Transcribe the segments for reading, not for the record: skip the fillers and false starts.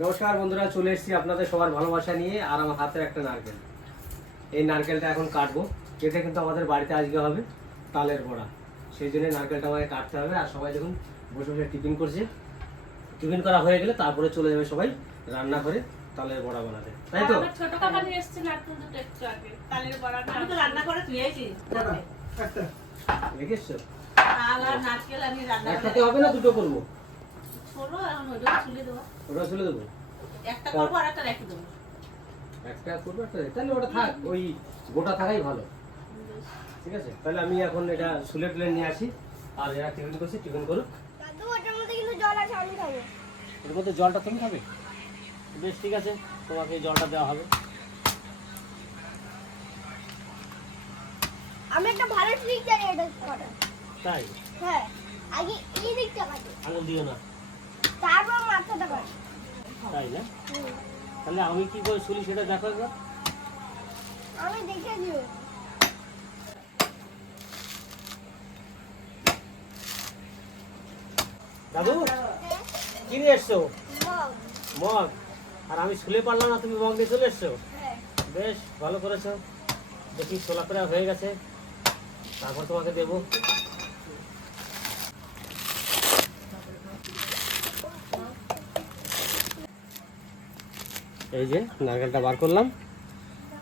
নমস্কার বন্ধুরা, চলে এসেছি আপনাদের সবার ভালোবাসা নিয়ে। আর আমার হাতের একটা নারকেল, এই নারকেলটা এখন কাটবো। কেটে কিন্তু আমাদের বাড়িতে আজকে হবে তালের বড়া, সেই জন্য নারকেলটা আমাকে কাটতে হবে। আর সবাই দেখুন বসে বসে টিফিন করছে। টিফিন করা হয়ে গেলে তারপরে চলে যাবে সবাই রান্না করে তালের বড়া বানাতে, তাই তো? ছোট কাকা নিয়ে এসেছে নারকেল দুটো একটু আগে, তালের বড়া আমি তো রান্না করে ধুয়েছি। রেখেছো? তাল আর নারকেল আমি রান্না করে একটাতে হবে না, দুটো করবো? ছোলো এখন ওটা ছুলে দেবো। ওটা চলে দেবো, একটা করবো আর একটা রেখে দেবো। একটা করবো একটা, তাহলে ওটা থাক, ওই গোটা থাকাই ভালো। ঠিক আছে, তাহলে আমি এখন এটা সুলে টুলে নিয়ে আসি। আর এরা টিফিন করছে, টিফিন করুক। দাদু ওটার মধ্যে কিন্তু জল আছে, আমি খাবো। এর মধ্যে জলটা তুমি খাবে? বেশ, ঠিক আছে, তোমাকে এই জলটা দেওয়া হবে। আমি একটা ভালো ট্রিক জানি এটা করার। তাই? হ্যাঁ, আগে এই দিকটা কাটো, আঙুল দিও না। তারপর মাথাটা কাটো। তাই না? তাহলে আমি কি করে শুলি সেটা দেখো একবার। আমি দেখে দিও। দাদু কি নিয়ে এসছো? মগ। মগ? আর আমি শুলে পারলাম না, তুমি মগ নিয়ে চলে এসছো। হ্যাঁ। বেশ ভালো করেছো। দেখি ছোলা ফেরা হয়ে গেছে, তারপর তোমাকে দেবো। এই যে নারকেলটা বার করলাম।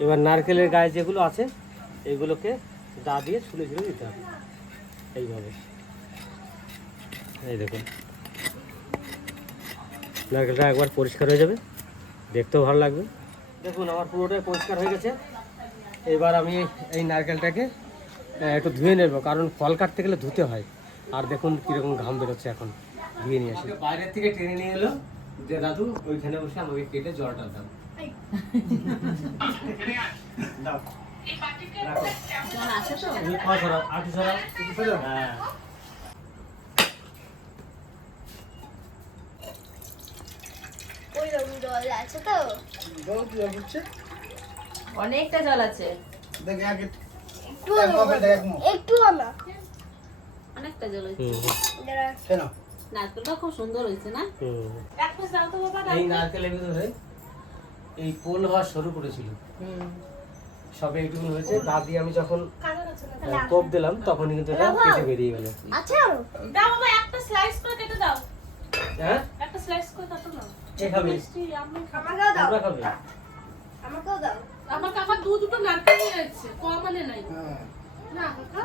এবার নারকেলের গায়ে যেগুলো আছে এগুলোকে দা দিয়ে ছুলে ছুলে দিতে হবে এইভাবে। এই দেখুন, নারকেলটা একবার পরিষ্কার হয়ে যাবে, দেখতেও ভালো লাগবে। দেখুন আমার পুরোটাই পরিষ্কার হয়ে গেছে। এবার আমি এই নারকেলটাকে একটু ধুয়ে নেব, কারণ ফল কাটতে গেলে ধুতে হয়। আর দেখুন কীরকম ঘাম বেরোচ্ছে, এখন ধুয়ে নিয়ে আসি। বাইরের থেকে টেনে নিয়ে এলো যে দাদু ওইখানে বসে আমাকে কেটে জলটা দাও। দাও, রাখো। জল আছে তো? তুমি পা সরাও, আটু সরাও। হ্যাঁ, ওই রকম জল আছে তো। অনেকটা জল আছে, একটু একটু না। অনেকটা জল আছে। নারকেলটা খুব সুন্দর হয়েছে না? এক পিস দাও তো বাবা। এই নারকেলের ভিতরে এই পোল হওয়া শুরু করেছিল, সবে এইটুকু হয়েছে। দা দিয়ে আমি যখন কোপ দিলাম তখনই কিন্তু এটা কেটে বেরিয়ে গেল। আচ্ছা, দাও বাবা, একটা স্লাইস করে কেটে দাও। হ্যাঁ, একটা স্লাইস করে কাটো না। কে খাবে? মিষ্টি আমি খাবো। আমাকেও দাও, তোমরা খাবে? আমাকেও দাও। আমার কাকা দুটো নারকেল নিয়ে এসেছে, কম মানে নাই না কাকা।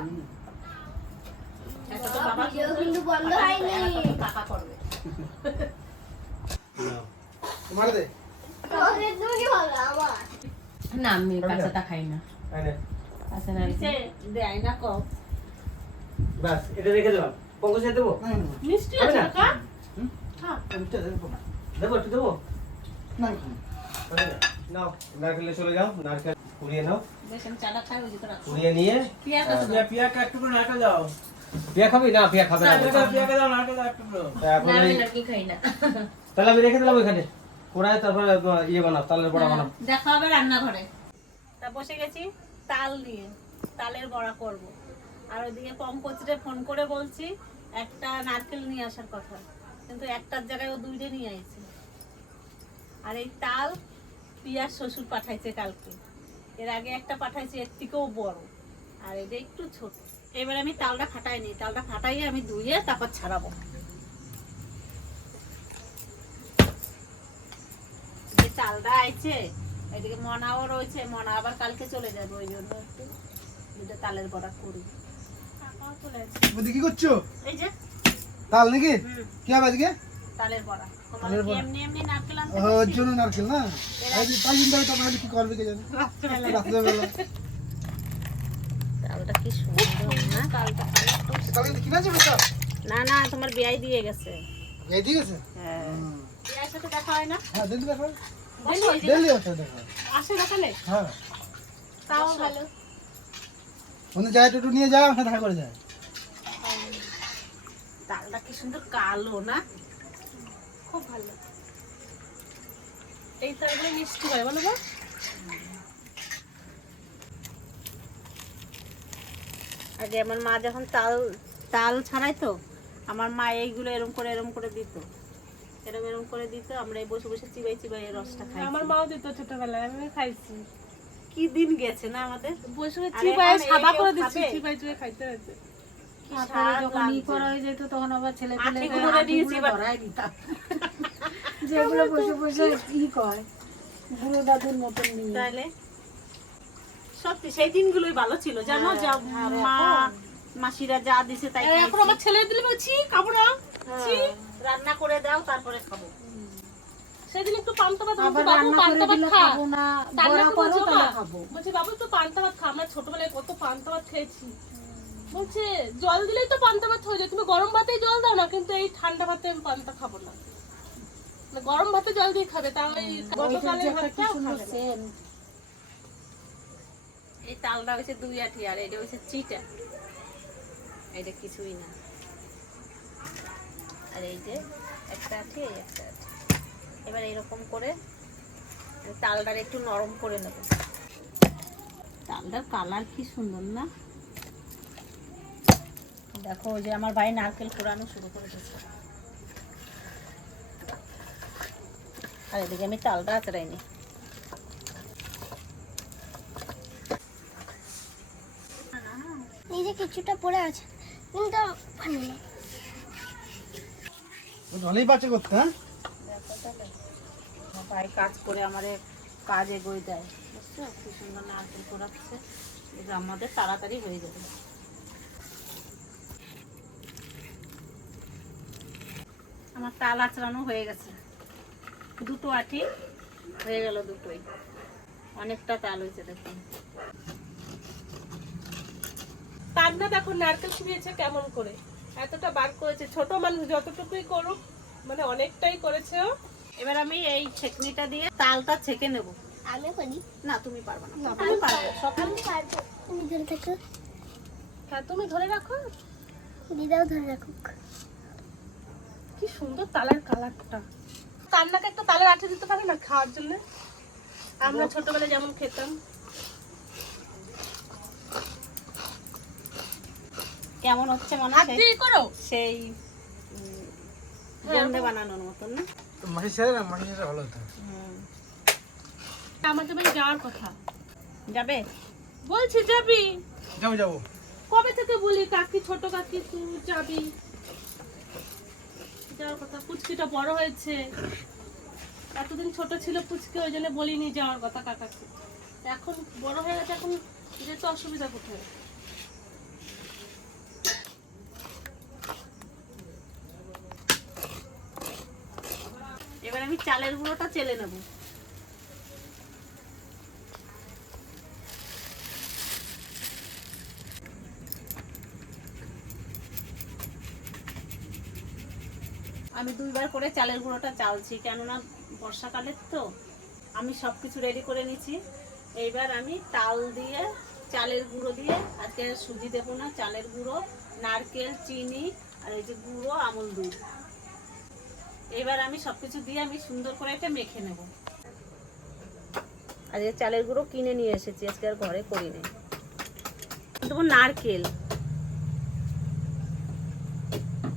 একটা তো বাবা ভিডিও কিন্তু বন্ধ হয়নি। একটা তো কাকা করবে। নাও। তোদের তুমি বলো আমার। না আমি কাঁচাটা খাই না। এই নে, কাঁচা না নিচে দেয় না কম। ব্যাস এটা রেখে দিলাম। পঙ্কজে দেবো? মিষ্টি হবে আছে না? কাকা? হ্যাঁ। দেবো, একটু দেবো? হবে না? নাও, নারকেলে চলে যাও, নারকেল কুড়িয়ে নাও। বেশ আমি চাটা খাই, ওই যে তোরা কুড়িয়ে নিয়ে পিয়া কাছে দাও। পিয়া খাবি? না, পিয়া খাবে না। তা এখন না আমি এই- নারকেল খাই না। তাহলে আমি রেখে দিলাম ওইখানে কোড়ায়, তারপরে ইয়ে বানাও, তালের বড়া বানাও। দেখা হবে রান্নাঘরে। তা বসে গেছি তাল নিয়ে, তালের বড়া করব। আর ওইদিকে পঙ্কজরে ফোন করে বলছি একটা নারকেল নিয়ে আসার কথা, কিন্তু একটার জায়গায় ও দুইটা নিয়ে আইছে। আর এই তাল পিয়ার শ্বশুর পাঠাইছে কালকে, এর আগে একটা পাঠাইছে এর থেকেও বড়, আর এটা একটু ছোট। এবার আমি তালটা ফাটাই নিই, তালটা ফাটাইয়ে আমি ধুয়ে তারপর ছাড়াবো। যে তালটা আইছে, এদিকে মনাও রয়েছে, মনা আবার কালকে চলে যাবে, ওই জন্য একটু দুটো তালের বড়া করি। কাকাও চলে আসছে। কি করছো? এই যে তাল নাকি? হুম, কি হবে আজকে? তালের বড়া। তালের বড়া? এমনি এমনি নারকেল আনতে ওর বলছি। জন্য নারকেল না? তাই চিন্তা হয় তোমার কি করবে কে জানে? রাত্রেবেলা। রাত্রেবেলা। তালটা কি সুন্দর না, তালটা কালকে কিনে আছে বেটা? না না, তোমার বিয়াই দিয়ে গেছে। এই ঠিক আছে? হ্যাঁ, বিয়ার সাথে দেখা হয় না? হ্যাঁ দেখি দেখো। বলো, ওই যে ডেলি হচ্ছে দেখো। আসে দেখালে হ্যাঁ। তাও ভালো। ওখানে যায় একটু নিয়ে যায়, ওখানে দেখা করে যায়। তালটা কি সুন্দর কালো না, খুব ভালো। এই তালগুলো মিষ্টি হয় বলো গো? আগে আমার মা যখন তাল তাল ছাড়াই তো, আমার মা এইগুলো এরম করে দিত। এরম এরম করে দিত, আমরা এই বসে বসে চিবাই চিবাই এই রসটা খাই। আমার মাও দিত ছোটবেলায়, আমি খাইছি। কি দিন গেছে না আমাদের। বসে আর চিবাই এখন সাদা এই করে কেউ দিচ্ছি, খাবে? চিবাই চিবাই খাইতে হয়েছে। কি তারপরে স্বাদ যখন ই লাগছে। করা হয়ে যেত তখন আবার ছেলে পেলে আঠিগুলো নিয়েছি বা- ধরাই দিতাম, যেগুলো বসে বসে ই কয় বুড়ো দাদুর মতন নিয়ে। তাহলে সত্যি সেই দিনগুলোই ভালো ছিল জানো, যা মা মাসিরা যা দিছে তাই আর এখন আমার ছেলে দিলে বলছি খাবো না, খাইছি। রান্না করে দাও তারপরে খাবো। সেদিন একটু পান্তা ভাত আবার বলছি, বাবু রান্না করে পান্তা ভাত দিলে খা। খাবো না, রান্না বড়া করে করো বলছি, তাহলে মা, খাবো। বলছি বাবু তো পান্তা ভাত খা, আমরা ছোটবেলায় কত পান্তা ভাত খেয়েছি। বলছে জল দিলেই তো পান্তা ভাত হয়ে যায়, তুমি গরম ভাতেই জল দাও না, কিন্তু এই ঠান্ডা ভাতে আমি পান্তা খাবো না। মানে গরম ভাতে জল দিয়ে খাবে, তাহলে এই ওইটার গতকালের যে একটা কি হ্যাঁ, ভাতটাও সুন্দর খাবে না। সেন্ট। এই তালটা হচ্ছে 2 আঁটি আর এটা হচ্ছে চিটা, এটা কিছুই না। আর এই যে একটা আঁটি, এই একটা আঁটি। এবার এরকম করে তালটার একটু নরম করে নেব। তালটার কালার কি সুন্দর না, দেখো ওই যে আমার ভাই নারকেল কোড়ানো শুরু করে দিয়েছে। আর এদিকে আমি তালটা আঁচড়াইনি। নিজে কিছুটা পড়ে আছে কিন্তু পানি না। জলেই বাচ্চা করতে, হ্যাঁ আমার ভাই কাজ করে আমাদের কাজ এগোয় দেয়, বুঝছো? কি সুন্দর নারকেল কোড়াচ্ছে, এটা আমাদের তাড়াতাড়ি হয়ে যাবে। আমার তাল আঁচড়ানো হয়ে গেছে, 2 আঁটি হয়ে গেল, 2টোই অনেকটা তাল হয়েছে দেখুন। কান্না দেখো নারকেল কুড়িয়েছে কেমন করে, এতটা বার করেছে। ছোট মানুষ যতটুকুই করুক, মানে অনেকটাই করেছে ও। এবার আমি এই ছেঁকনিটা দিয়ে তালটা ছেঁকে নেব। আমি করি না তুমি পারবে না, আমি পারবো সব। আমি পারবো, তুমি ধরে থাকো, হ্যাঁ তুমি ধরে রাখো। দিদাও ধরে রাখুক। কি সুন্দর তালের কালারটা। কান্নাকে একটা তালের আঠা দিতে পারে না খাওয়ার জন্য, আমরা ছোটবেলায় যেমন খেতাম। কেমন হচ্ছে মনে হাত হয় দিয়ে করো। সেই গন্ধে বানানোর মতন না? মাসি ছেড়ে না, মাসি ছেড়ে ভালো হতো। আমাদের বাড়ি যাওয়ার কথা যাবে? বলছি, যাবি? যাবো যাবো। কবে থেকে বলি কাকি, ছোট কাকি তুই যাবি, যাওয়ার কথা। পুচকিটা বড় হয়েছে, এতদিন ছোট ছিল পুচকি, ওই জন্য বলিনি যাওয়ার কথা কাকাকে। এখন বড় হয়ে গেছে, এখন যেতে অসুবিধা কোথায়। এবার আমি চালের গুঁড়োটা চেলে নেব। আমি 2 বার করে চালের গুঁড়োটা চালছি, কেননা বর্ষাকালের তো। আমি সব কিছু রেডি করে নিয়েছি। এইবার আমি তাল দিয়ে, চালের গুঁড়ো দিয়ে, আজকে সুজি দেবো না, চালের গুঁড়ো, নারকেল, চিনি আর এই যে গুঁড়ো আমুল দুধ, এবার আমি সবকিছু দিয়ে আমি সুন্দর করে এটা মেখে নেব। আর এই চালের গুঁড়ো কিনে নিয়ে এসেছি, আজকে আর ঘরে করি নাই। দেবো নারকেল,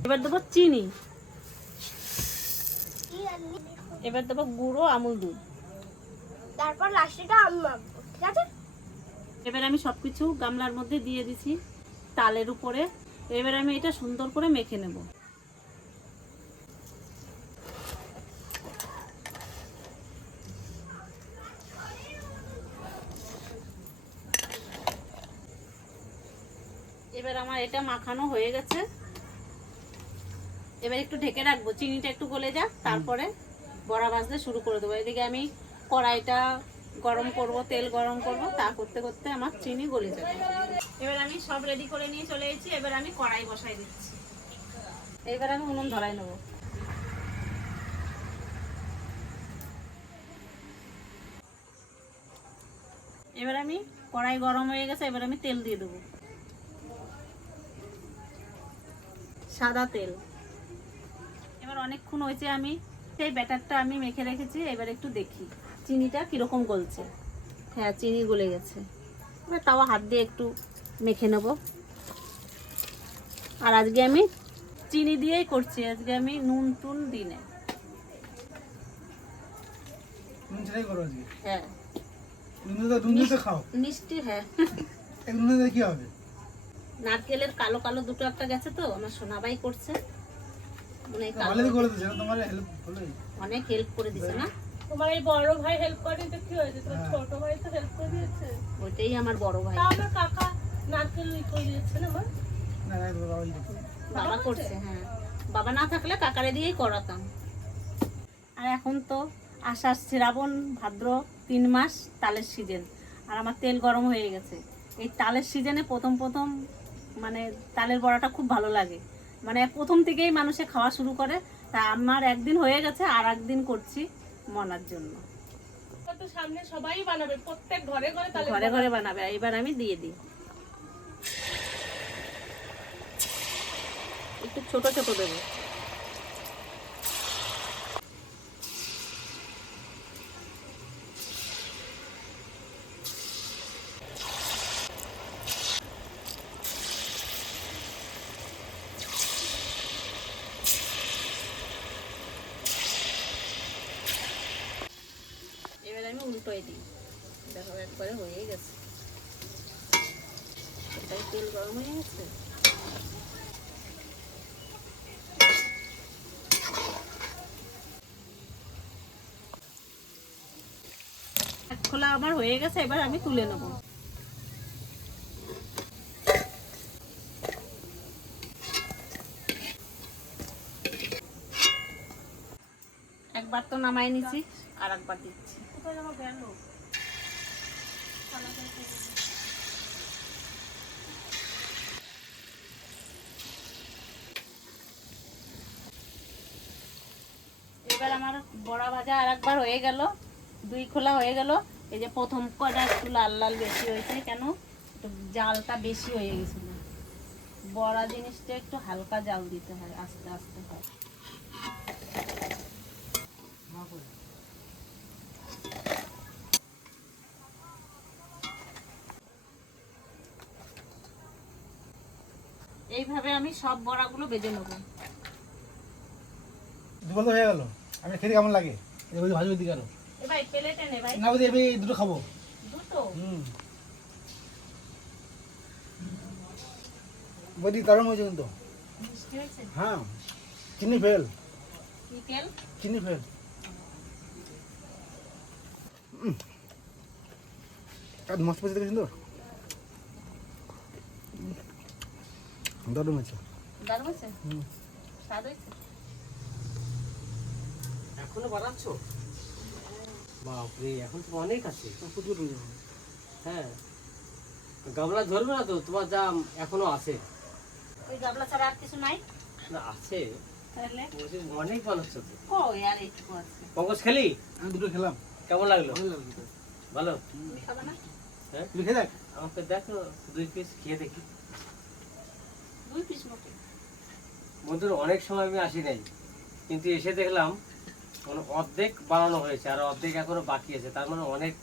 এবার দেবো চিনি, এবার দেবো গুঁড়ো আমুল দুধ। তারপর লাস্টেটা আমি মাখবো, ঠিক আছে? এবার আমি সবকিছু গামলার মধ্যে দিয়ে দিছি তালের উপরে। এবার আমি এটা সুন্দর করে মেখে নেব। এবার আমার এটা মাখানো হয়ে গেছে। এবার একটু ঢেকে রাখবো, চিনিটা একটু গলে যাক, তারপরে বড়া ভাজতে শুরু করে দেবো। এদিকে আমি কড়াইটা গরম করব, তেল গরম করব, তা করতে করতে আমার চিনি গলে যাবে। এবার আমি সব রেডি করে নিয়ে চলে এসেছি। এবার আমি কড়াই বসাই দিচ্ছি। এবার আমি উনুন ধরাই নেব। এবার আমি কড়াই গরম হয়ে গেছে, এবার আমি তেল দিয়ে দেবো, সাদা তেল। এবার অনেকক্ষণ হয়েছে, আমি সেই ব্যাটারটা আমি মেখে রেখেছি। এবার একটু দেখি চিনিটা কিরকম গলছে। হ্যাঁ, চিনি গলে গেছে। এবার তাও হাত দিয়ে একটু মেখে নেব। আর আজকে আমি চিনি দিয়েই করছি, আজকে আমি নুন টুন দিই না। নুন ছাড়াই করো আজকে। হ্যাঁ নুন দিয়ে তো খাও। মিষ্টি, হ্যাঁ। এই নুন দিয়ে কি হবে? নারকেলের কালো কালো দুটো একটা গেছে তো, আমার সোনাবাই করছে, মানে এই কালো ভালোই করে তো, সেটা তোমার হেল্প হলো। অনেক হেল্প করে দিছে না, তোমার এই বড় ভাই হেল্প করেনি তো কি হয়েছে, তোমার ছোট ভাই তো হেল্প করে দিয়েছে। ওইটাই আমার বড় ভাই। তা আমার কাকা নারকেল করে দিয়েছে না মা? না না বাবা ওই দেখো। বাবা করছে, হ্যাঁ। বাবা না থাকলে কাকারে দিয়েই করাতাম। আর এখন তো আষাঢ় শ্রাবণ ভাদ্র 3 মাস তালের সিজন, আর আমার তেল গরম হয়ে গেছে। এই তালের সিজনে প্রথম মানে তালের বড়াটা খুব ভালো লাগে, মানে প্রথম থেকেই মানুষে খাওয়া শুরু করে। তা আমার একদিন হয়ে গেছে, আর একদিন করছি মনার জন্য। তো সামনে সবাই বানাবে, প্রত্যেক ঘরে ঘরে তাহলে ঘরে ঘরে বানাবে, এবার আমি দিয়ে দিই। একটু ছোট ছোট দেবো। এবার আমি উল্টোই দিই, দেখো একবারে হয়ে গেছে। এটাই তেল গরম হয়ে গেছে। এক খোলা আমার হয়ে গেছে, এবার আমি তুলে নেব। একবার তো নামাই নিছি, আর একবার দিচ্ছি। কোথায় যাবো গেল? এবার আমার বড়া ভাজা আর একবার হয়ে গেল, 2 খোলা হয়ে গেল। এই যে প্রথম কটা একটু লাল লাল বেশি হয়েছে, কেন একটু জালটা বেশি হয়ে গেছিল। বড়া জিনিসটা একটু হালকা জাল দিতে হয়, আস্তে আস্তে হয়। এইভাবে আমি সব বড়াগুলো ভেজে নেব। দুটো হয়ে গেল। আমি খেতে কেমন লাগে? এই ওই ভাজি দিকে আরো। এ ভাই প্লেটে নে ভাই, না বুঝি আমি এই দুটো খাবো। দুটো। বদি কারণ হয়েছে কিন্তু। মিষ্টি হয়েছে? হ্যাঁ, চিনি ফেল। কি তেল? চিনি ফেল। আর মস্ত পেয়েছে দেখে সুন্দর। দারুণ আছে। দারুণ হয়েছে? স্বাদ হয়েছে? এখনো বানাচ্ছো? বাপরে, এখন তো অনেক আছে। প্রচুর হ্যাঁ, গামলা ধরবে না তো? তোমার যা এখনো আছে। ওই গাবলা ছাড়া আর কিছু নাই? না আছে, তাহলে বলছি অনেক বানাচ্ছো তো। ও আর একটু আছে। পঙ্কজ খেলি? আমি দুটো খেলাম। কেমন লাগলো? ভালো? তুমি খাবে না? হ্যাঁ, তুই খেয়ে দেখ। আমাকে দেখো 2 পিস খেয়ে দেখি। 2 পিস মতো। বন্ধুরা, অনেক সময় আমি আসি নাই, কিন্তু এসে দেখলাম মানে অর্ধেক বানানো হয়েছে, আর অর্ধেক এখনো বাকি আছে। তার মানে অনেক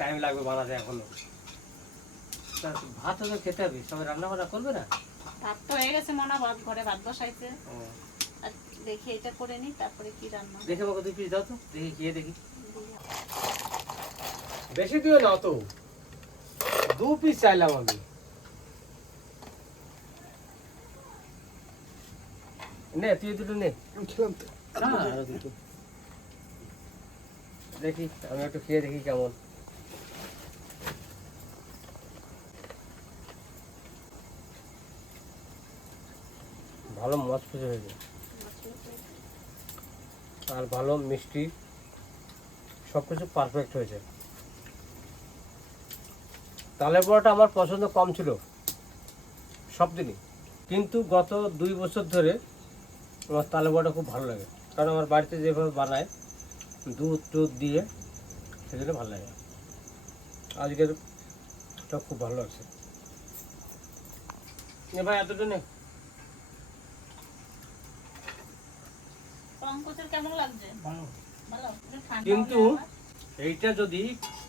টাইম লাগবে বানাতে এখনো। তা ভাতও তো খেতে হবে, সবাই রান্না বান্না করবে না? ভাত তো হয়ে গেছে, মনে ভাত ঘরে ভাত বসাইছে। ও, আর দেখি এটা করে নি, তারপরে কি রান্না। দেখে আমাকে 2 পিস দাও তো, দেখি খেয়ে দেখি। বেশি দিও না তো, 2 পিস চাইলাম আমি। নে, তুই দুটো নে। আমি খেলাম তো। আরো দুটো দেখি, আমি একটু খেয়ে দেখি কেমন। ভালো মচমচে হয়েছে, আর ভালো মিষ্টি, সবকিছু পারফেক্ট হয়েছে। তালের বড়াটা আমার পছন্দ কম ছিল সব দিনই, কিন্তু গত 2 বছর ধরে আমার তালের বড়াটা খুব ভালো লাগে। কারণ আমার বাড়িতে যেভাবে বানায় দুধ টুধ দিয়ে, সেজন্য ভালো লাগে। আজকের এটা খুব ভালো লাগছে। ভাই এতটা নে। পঙ্কজের কেমন লাগছে? ভালো। একটু ঠান্ডা কিন্তু হলে আবার। এইটা যদি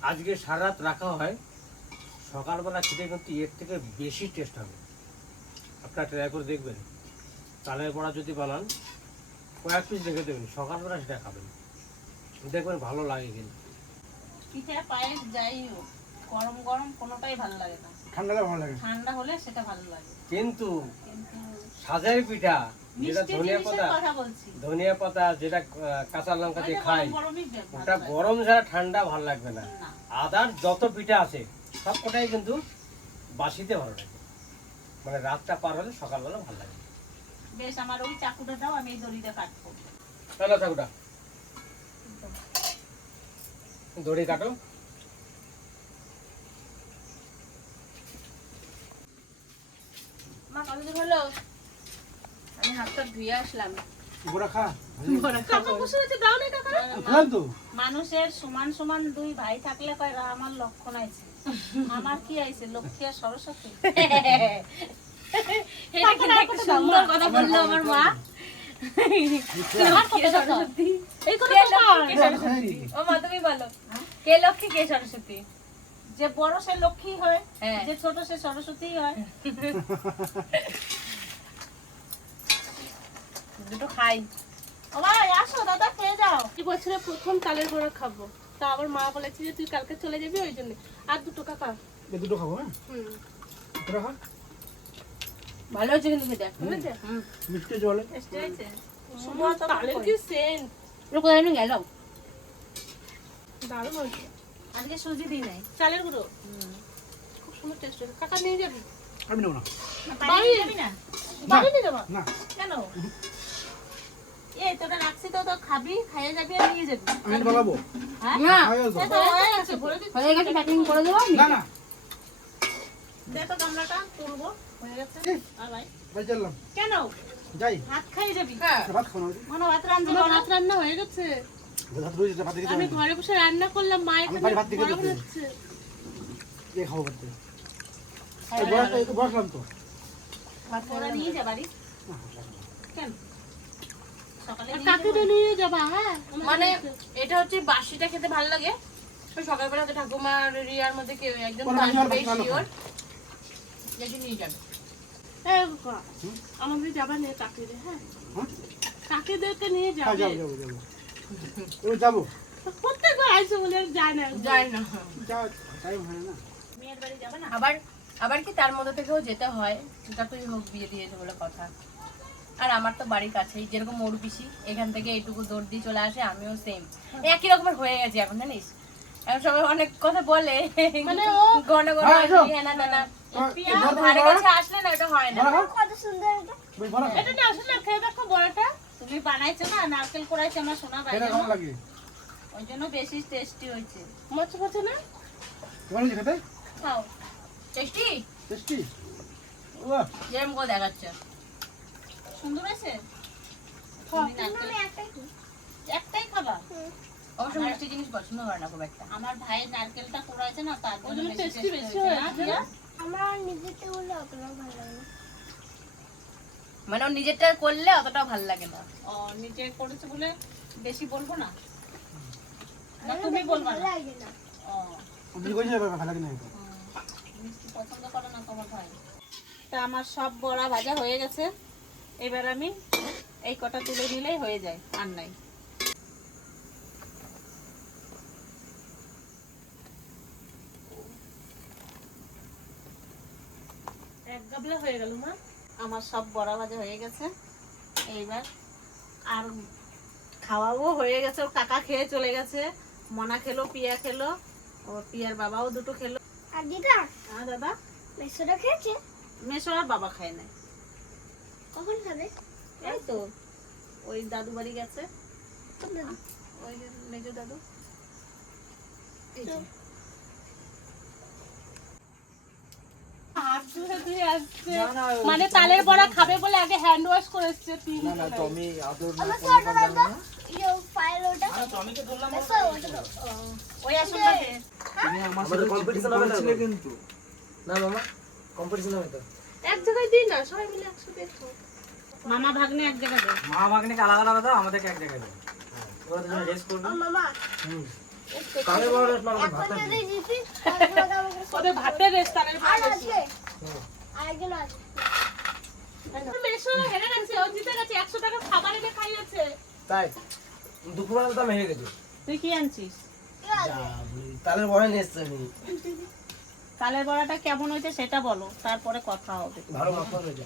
আজকে সারা রাত রাখা হয়, সকালবেলা খেতে কিন্তু এর থেকে বেশি টেস্ট হবে। আপনারা ট্রাই করে দেখবেন। তালের বড়া যদি বানান, কয়েক পিস রেখে দেবেন, সকালবেলা সেটা খাবেন, দেখবেন ভালো লাগে কিন্তু। পিঠে পায়েস যাই হোক, গরম গরম কোনোটাই ভালো লাগে না, ঠান্ডা লাগলে ভালো লাগে। ঠান্ডা হলে সেটা ভালো লাগে। কিন্তু কিন্তু সাজের পিঠা যেটা মিষ্টি ধনিয়া জিনিসের পাতা, কথা বলছি, ধনিয়া পাতা যেটা কাঁচা লঙ্কা দিয়ে খাই, গরমই ভালো ওটা লাগে। গরম ছাড়া ঠান্ডা ভালো লাগবে না। না। আদার যত পিঠা আছে সব কটাই কিন্তু বাসিতে ভালো লাগে, মানে রাতটা পার হলে সকালবেলা ভালো লাগে। বেশ, আমার ওই চাকুটা দাও, আমি এই দড়িটা কাটবো। তাহলে চাকুটা দড়ি কাটো। মা কতদিন হলো? আমি হাতটা ধুয়ে আসলাম। গোড়া খা। কাকা বসে আছে, দাও না কাকা। খেলাম তো। মানুষের সমান সমান দুই ভাই থাকলে কয় আমার লক্ষণ আইছে, আমার কি আইছে? লক্ষ্মী আর সরস্বতী। এটা কিন্তু একটা সুন্দর কথা বললো আমার মা। কে সরস্বতী? এই কথা কে কাকা। লক্ষ্মী, কে সরস্বতী? ও মা তুমি বলো, কে লক্ষ্মী কে সরস্বতী? যে বড় সে লক্ষ্মী হয়, হ্যাঁ। যে ছোট সে সরস্বতী হয়। দুটো খাই। ও ভাই আসো, দাদা খেয়ে যাও। এই বছরে প্রথম তালের বড়া খাবো, তা আবার মা বলেছে যে তুই কালকে চলে যাবি, ওই জন্য আর দুটো কাকা। এই দুটো খাবো, হ্যাঁ? হুম, গোড়া খা। ভালো হচ্ছে কিন্তু খেতে। বুঝেছে? মিষ্টি জলে। টেস্টি হয়েছে? তালের কি সেন্ট, ওরা কোথায় যেন গেল? দারুণ হয়েছে। আজকে সুজি দিই নাই। চালের গুঁড়ো খুব সুন্দর টেস্ট হয়েছে। কাকা নিয়ে যাবি? আমি নেবো না। বাড়ি যাবি না? বাড়ি নিয়ে যাবা? না, কেন? এই তোটা রাখছি তো, তো খাবি, খাইয়ে যাবি আর নিয়ে যাবি। আমি বলাবো। হ্যাঁ? না, খাওয়া যাবে তো? এই তো হয়ে গেছে, ভরে দিচ্ছি। হয়ে গেছে, প্যাকিং করে দেবো। না, না। দে তো গামলাটা, তুলবো। হয়ে গেছে। আর ভাই, বাড়ি চললাম। কেন? যাই। ভাত খাইয়ে যাবি? হ্যাঁ। ভাত খাবো না। মনে ভাত রান্ধবো আমার না? ভাত রান্না হয়ে গেছে, ভাত রয়েছে, ভাত দেখে আমি যাবো। ঘরে বসে রান্না করলাম, মা আমি এখানে বাড়ি ভাত থেকে বড়া দিচ্ছি। বানাচ্ছে। কে খাবো ভাত থেকে? এই বড়াটা একটু বসলাম তো। ওরা নিয়ে যা বাড়ি। কেন? সকালে আর নিয়ে কাকে যাবো। নিয়ে যাবা? হ্যাঁ, মানে এটা হচ্ছে বাসিটা খেতে ভালো লাগে। তো সকালবেলা তো ঠাকুমা আর রিয়ার মধ্যে কেউ একদম ওরা আমি আর থাকবেই ভালো শিওর। যেটি নিয়ে যাবে। এই বাবা, আমাদের যাবা নিয়ে কাকিরে, হ্যাঁ হ্যাঁ? কাকিদেরকে নিয়ে হ্যাঁ, যাবে। যাবো, যাবো, যাবো। এবার যাবো। প্রত্যেকবার আইসে বলে আর যায় না। যায় না। যা, টাইম হয় না। মেয়ের বাড়ি যাবে না? আবার কি তার মধ্যে থেকেও যেতে হয়, যতই হোক বিয়ে দিয়েছে বলে কথা। আর আমার তো বাড়ির কাছেই, যেরকম মোর পিসি এখান থেকে এইটুকু দৌড় দিয়ে চলে আসে, আমিও সেম একই রকমের হয়ে গেছি এখন, জানিস। এখন সবাই অনেক কথা বলে, মানে ঘন ঘন হ্যাঁ, এসো। হেনা তেনা। পিয়া, এই বড় ধারে বড় কাছে আসলে না, এটা হয় না। বড়া খা। কত সুন্দর এটা। বেশ বড়া খা। এটা না আসলে খেয়ে দেখো বড়টা। তুমি বানাইছো না, নারকেল কোড়াইছো আমার সোনা ভাই, এটা কেমন লাগে? ওই জন্য বেশি টেস্টি হয়েছে। মচে মচে না? কেমন হয়েছে খেতে? খাও। Tasty tasty? বাহ, যেরকম করে দেখাচ্ছে। সুন্দর আছে? হ্যাঁ। তুমি নারকেল আমি একটাই খাই। একটাই খাবা? অবশ্য মিষ্টি জিনিস পছন্দ করে না খুব একটা। আমার ভাইয়ের নারকেলটা কোড়াইছে না, তার ওই জন্য জন্য বেশি টেস্টি টেস্টি বেশি হয়েছে। হয়েছে না, না? পিয়া? আমার নিজেরটা বললে অতটাও ভালো লাগে না। মানে ওর নিজেরটা করলে অতটা ভালো লাগে না। ও, নিজে করেছে বলে বেশি বলবো না? না আমার তুমি বেশি বলবা ভালো না? লাগে না। ও, বিয়ে করেছি এবার ভালো লাগে না এটা। মিষ্টি পছন্দ করে না তোমার ভাই। তা আমার সব বড়া ভাজা হয়ে গেছে, এবার আমি এই কটা তুলে নিলেই হয়ে যায়, আর নাই। এক গাবলা হয়ে গেল মা। আমার সব বড়া ভাজা হয়ে গেছে, এইবার আর খাওয়াও হয়ে গেছে। ওর কাকা খেয়ে চলে গেছে, মনা খেলো, পিয়া খেলো, ওর পিয়ার বাবাও দুটো খেলো। আর দিদা হ্যাঁ দাদা, মেসোটা খেয়েছে? মেশো আর বাবা খায় নাই। কখন খাবে? এই তো ওই দাদু বাড়ি গেছে, কোন দাদু? ওই যে মেজো দাদু। এই যে। হাত ধুয়ে ধুয়ে আসছে। মানে তালের বড়া খাবে বলে আগে হ্যান্ড ওয়াশ করে এসছে 3 আমার ছোট দাদা ইয়ে ফাইল ওটা। মেসো ওটা দাও। ওই আসনটা দে। আমাদের কম্পিটিশন হবে না কিন্তু। না মামা, কম্পিটিশন হবে তো। এক জায়গায় দিই না, সবাই মিলে একসাথে খাও। মামা ভাগ্নে এক জায়গায় দে। মা ভাগ্নিকে আলাদা আলাদা দাও, আমাদেরকে এক জায়গায় দাও। ওরা দুজন রেস করবে। ও মামা তাহলে বড় রেস মারবে ভাত। এখন যদি জিতি তাহলে আমাকে ওদের ভাতের রেস, তালের আর ভাত আছে আরেকজন আছে। মেশো হেরে গেছে, ও জিতে গেছে, 100 টাকা খাবার এনে খাইয়েছে। তাই দুপুরবেলা তো আমি হেরে গেছি। তুই কি আনছিস? তালের বড়া নিয়ে এসছে আমি তালের বড়াটা কেমন হয়েছে সেটা বলো, তারপরে কথা হবে। ভালো মাখন হয়েছে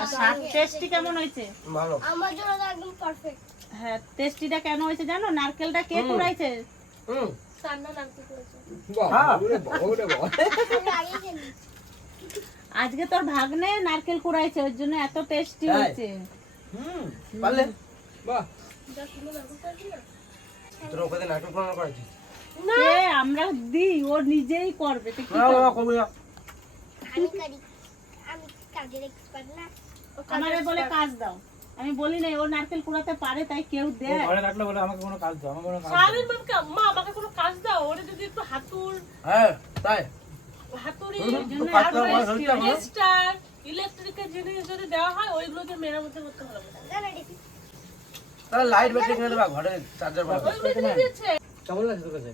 আর স্বাদ টেস্টি কেমন হয়েছে? ভালো আমার জন্য তো একদম পারফেক্ট। হ্যাঁ, টেস্টিটা কেন হয়েছে জানো? নারকেলটা কে কুড়াইছে? হুম রান্না নামতে করেছে। হ্যাঁ আমি আগে খেয়ে নিই। আজকে তোর ভাগ্নে নারকেল কুড়াইছে, ওর জন্য এত টেস্টি তাই? হয়েছে। হুম পারলে বাহ যা সুন্দর নারকেল পারবি না? তোর ওখানে নাটক বানানো করেছিস কে আমরা দিই, ও নিজেই করবে। তো কি না করবে? বাবা কবি না আমি করি, আমি কাজের এক্সপার্ট না। আমারে বলে কাজ দাও, আমি বলি না ও নারকেল কুড়াতে পারে তাই কেউ দেয়। ঘরে থাকলে বলে আমাকে কোনো কাজ দাও, আমাকে কোনো কাজ সারাদিন ম্যামকে মা আমাকে কোনো কাজ দাও, ওরে যদি একটু হ্যাঁ তাই হাতুড়ি তো কাজ তো আমার হচ্ছে আমার টেস্টার ইলেকট্রিকের জিনিস যদি দেওয়া হয় ওইগুলো দিয়ে মেরামতি করতে হবে। না না দেখি। তাহলে লাইট ব্যাটারি কিনে দেবা ঘরে চার্জার বসাবো ওইগুলো দিয়ে দিয়েছে। কেমন লাগছে তোর কাছে?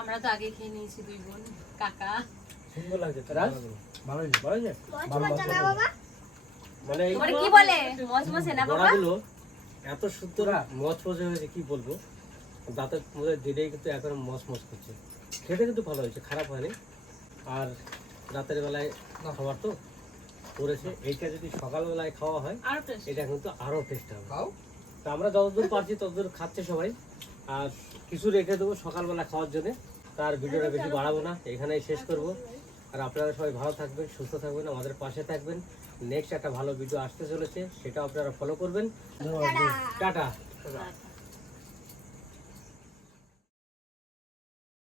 আমরা তো আগে খেয়ে নিয়েছি দুই বোন কাকা। সুন্দর লাগছে তো, রাজ? ভালো হয়েছে, ভালো হয়েছে। মজা না বাবা? মানে এই ওরে কি বলে মজমজে না বাবা? বড়াগুলো এত সুন্দর মচমচে হয়েছে কি বলবো, দাঁতের মধ্যে দিলেই কিন্তু এখন মচমচ করছে। খেতে কিন্তু ভালো হয়েছে, খারাপ হয়নি। আর রাতের বেলায় খাবার তো করেছে, এইটা যদি সকালবেলায় খাওয়া হয় আর টেস্ট এটা কিন্তু আরো টেস্ট হবে। খাও তো আমরা যতদূর পারছি ততদূর খাচ্ছে সবাই, আর কিছু রেখে দেবো সকালবেলা খাওয়ার জন্য। তার ভিডিওটা বেশি বাড়াবো না, এখানেই শেষ করব। আর আপনারা সবাই ভালো থাকবেন, সুস্থ থাকবেন, আমাদের পাশে থাকবেন। নেক্সট একটা ভালো ভিডিও আসতে চলেছে, সেটা আপনারা ফলো করবেন। টাটা। টাটা।